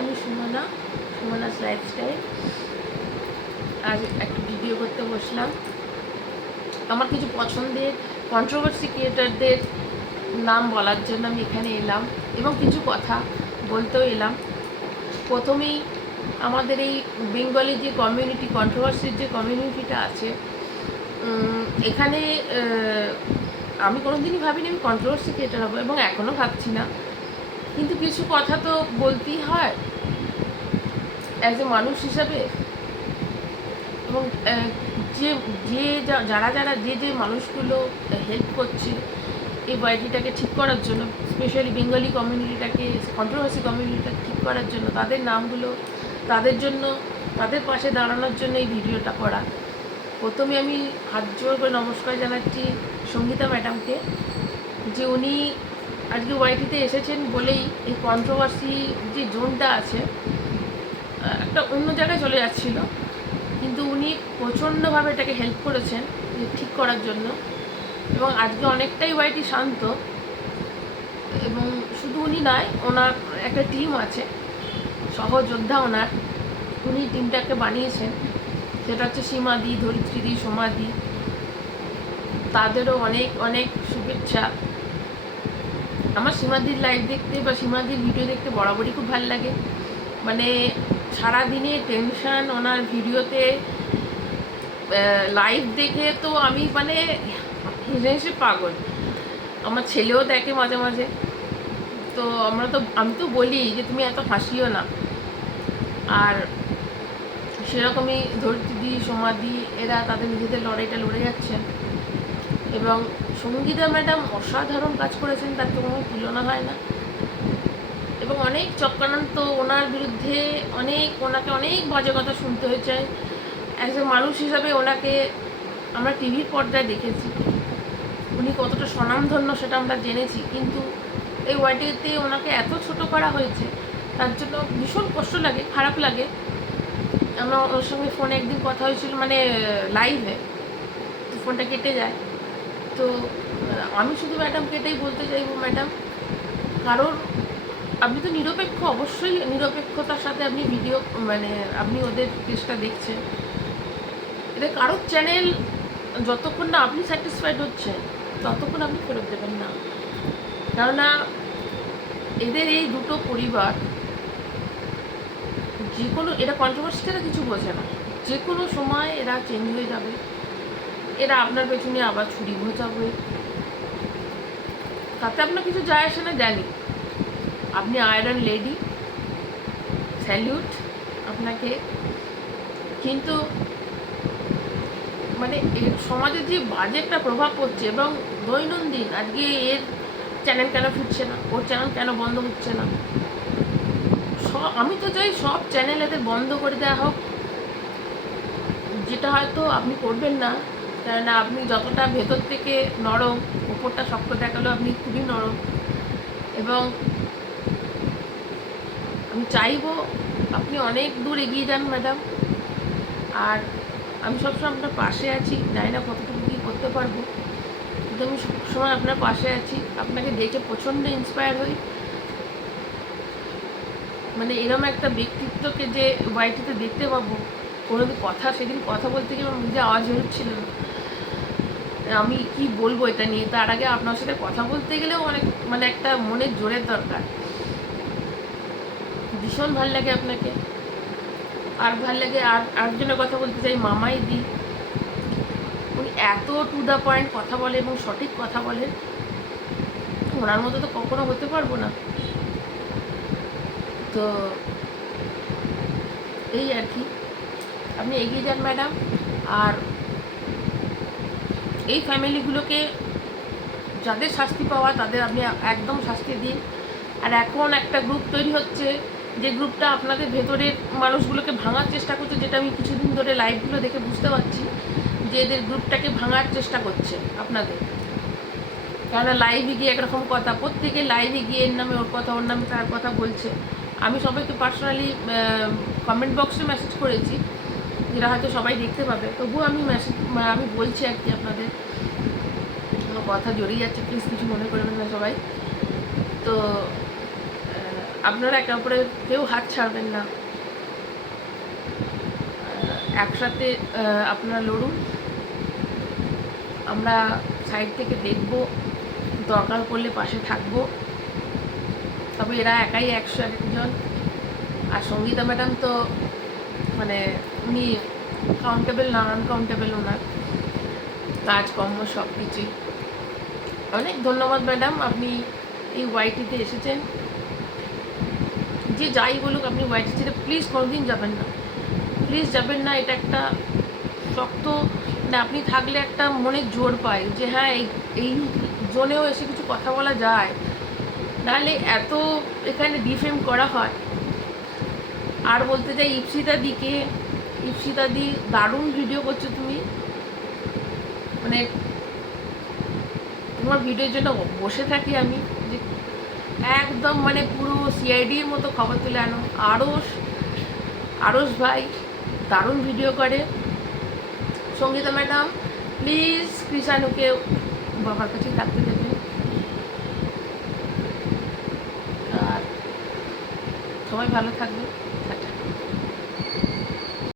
আমি সুমনাস লাইফস্টাইল। আজ একটা ভিডিও করতে বসলাম। আমার কিছু পছন্দের কন্ট্রোভার্সি ক্রিয়েটারদের নাম বলার জন্য আমি এখানে এলাম এবং কিছু কথা বলতেও এলাম। প্রথমেই আমাদের এই বেঙ্গলি যে কমিউনিটি, কন্ট্রোভার্সির যে কমিউনিটিটা আছে, এখানে আমি কোনোদিনই ভাবিনি আমি কন্ট্রোভার্সি ক্রিয়েটার হবো এবং এখনও ভাবছি না, কিন্তু কিছু কথা তো বলতেই হয় অ্যাজ এ মানুষ হিসাবে। এবং যে যে যারা যারা যে মানুষগুলো হেল্প করছে এই ওয়াইটিটাকে ঠিক করার জন্য, স্পেশালি বেঙ্গলি কমিউনিটিটাকে, কন্ট্রোভার্সি কমিউনিটিটাকে ঠিক করার জন্য, তাদের নামগুলো, তাদের জন্য, তাদের পাশে দাঁড়ানোর জন্য এই ভিডিওটা করা। প্রথমে আমি হাত জোর করে নমস্কার জানাচ্ছি সঙ্গীতা ম্যাডামকে, যে উনি আজকে ওয়াইটিতে এসেছেন বলেই এই কন্ট্রোভার্সি যে জোনটা আছে একটা অন্য জায়গায় চলে যাচ্ছিল, কিন্তু উনি প্রচণ্ডভাবে এটাকে হেল্প করেছেন যে ঠিক করার জন্য। এবং আজকে অনেকটাই ওয়াইটি শান্ত। এবং শুধু উনি নয়, ওনার একটা টিম আছে, সহযোদ্ধা ওনার, উনি টিমটাকে বানিয়েছেন। সেটা হচ্ছে সীমাদি, ধরিত্রীদি, সোমাদি, তাদেরও অনেক অনেক শুভেচ্ছা। আমার সীমাদির লাইভ দেখতে বা সীমাদির ভিডিও দেখতে বরাবরই খুব ভালো লাগে। মানে সারাদিনে টেনশন ওনার ভিডিওতে লাইভ দেখে তো আমি মানে হেসে পাগল। আমার ছেলেও দেখে মাঝে মাঝে। তো আমি তো বলি যে তুমি এত হাসিও না। আর সেরকমই ধরিত্রীদি, সোমাদি, এরা তাদের নিজেদের লড়াইটা লড়ে যাচ্ছেন। এবং সঙ্গীতা ম্যাডাম অসাধারণ কাজ করেছেন, তার তো কোনো তুলনা হয় না। এবং অনেক চক্রান্ত ওনার বিরুদ্ধে, ওনাকে অনেক বাজে কথা শুনতে হয়েছে। অ্যাজ এ মানুষ হিসাবে ওনাকে আমরা টিভির পর্দায় দেখেছি, উনি কতটা স্বনামধন্য সেটা আমরা জেনেছি, কিন্তু এই ওয়ার্ডেতে ওনাকে এত ছোট করা হয়েছে, তার জন্য ভীষণ কষ্ট লাগে, খারাপ লাগে। আমরা ওর সঙ্গে ফোনে একদিন কথা হয়েছিল, মানে লাইভে, তো ফোনটা কেটে যায়। তো আমি শুধু ম্যাডামকে এটাই বলতে চাইবো, ম্যাডাম, কারোর আপনি তো নিরপেক্ষ, অবশ্যই নিরপেক্ষতার সাথে আপনি ভিডিও, মানে আপনি ওদের কেসটা দেখছেন। এটা কারোর চ্যানেল, যতক্ষণ না আপনি স্যাটিসফাইড হচ্ছেন ততক্ষণ আপনি ফেরত দেবেন না। কেননা এদের এই দুটো পরিবার যে কোনো, এরা কন্ট্রোভার্সিটা কিছু বোঝে না, যে কোনো সময় এরা চেঞ্জ হয়ে যাবে। এরা আপনার পেছনে আবার ছুরি ঘোচাবে, তাতে আপনার কিছু যায় আসে না, জানি। আপনি আয়রন লেডি, স্যালিউট আপনাকে। কিন্তু মানে এর সমাজে যে বাজে একটা প্রভাব পড়ছে, এবং দৈনন্দিন আজকে এর চ্যানেল কেন ফিরছে না, ওর চ্যানেল কেন বন্ধ হচ্ছে না, আমি তো চাই সব চ্যানেল এদের বন্ধ করে দেওয়া হোক। যেটা হয়তো আপনি করবেন না, কেননা আপনি যতটা ভেতর থেকে নরম, ওপরটা শক্ত দেখালেও আপনি খুবই নরম। এবং আমি চাইবো আপনি অনেক দূর এগিয়ে যান, ম্যাডাম। আর আমি সবসময় আপনার পাশে আছি, জানি না কতটুকু কী করতে পারবো, কিন্তু আমি সবসময় আপনার পাশে আছি। আপনাকে দেখে প্রচণ্ড ইন্সপায়ার হই। মানে এরম একটা ব্যক্তিত্বকে যে ওয়াইটিতে দেখতে পাবো, কোনোদিন সেদিন কথা বলতে গিয়ে আমার নিজে আওয়াজ হচ্ছিল না, আমি কি বলবো এটা নিয়ে। তার আগে আপনার সাথে কথা বলতে গেলেও অনেক, মানে একটা মনের জোরের দরকার। ভীষণ ভাল লাগে আপনাকে। আর ভাল লাগে, আরেকজনের কথা বলতে চাই, মামাই দি। উনি এত টু দ্য পয়েন্ট কথা বলে এবং সঠিক কথা বলেন, ওনার মতো তো কখনো হতে পারবো না। তো এই আর কি, আপনি এগিয়ে যান, ম্যাডাম। আর এই ফ্যামিলিগুলোকে, যাদের শাস্তি পাওয়া তাদের আপনি একদম শাস্তি দিন। আর এখন একটা গ্রুপ তৈরি হচ্ছে, যে গ্রুপটা আপনাদের ভেতরের মানুষগুলোকে ভাঙার চেষ্টা করছে, যেটা আমি কিছুদিন ধরে লাইভগুলো দেখে বুঝতে পারছি, যে এদের গ্রুপটাকে ভাঙার চেষ্টা করছে আপনাদের। কেননা লাইভে গিয়ে একরকম কথা, প্রত্যেকে লাইভে গিয়ে এর নামে ওর কথা, ওর নামে তার কথা বলছে। আমি সবাইকে পার্সোনালি কমেন্ট বক্সে মেসেজ করেছি, যেটা হয়তো সবাই দেখতে পাবে, তবুও আমি বলছি আর কি আপনাদের, কথা জড়িয়ে যাচ্ছে, প্লিজ কিছু মনে করবেন না সবাই। তো আপনারা একে অপরের কেউ হাত ছাড়বেন না, একসাথে আপনারা লড়ুন। আমরা সাইড থেকে দেখব, দরকার পড়লে পাশে থাকবো। তবে এরা একাই 101 জন। আর সঙ্গীতা ম্যাডাম তো মানে উনি কাউন্টেবল না, আনকাউন্টেবল ওনার কাজকর্ম সব কিছুই। অনেক ধন্যবাদ ম্যাডাম, আপনি এই ওয়াইটিতে এসেছেন। যে যাই বলুক, আপনি ওয়াইটি ছেড়ে প্লিজ কোনোদিন যাবেন না, প্লিজ যাবেন না। এটা একটা শক্ত, মানে আপনি থাকলে একটা মনে জোর পায় যে হ্যাঁ এই জোনেও এসে কিছু কথা বলা যায়, নাহলে এত এখানে ডিফেম করা হয়। আর বলতে চাই ইপসিতা দি দারুণ ভিডিও করছো তুমি, মানে তোমার ভিডিওর জন্য বসে থাকি আমি, যে একদম মানে পুরো সিআইডির মতো খবর তুলে আনো। আরস ভাই দারুণ ভিডিও করে। সঙ্গীতা ম্যাডাম প্লিজ কৃষাণুকে বাবার কাছেই থাকতে দেবেন। আর সবাই ভালো থাকবে।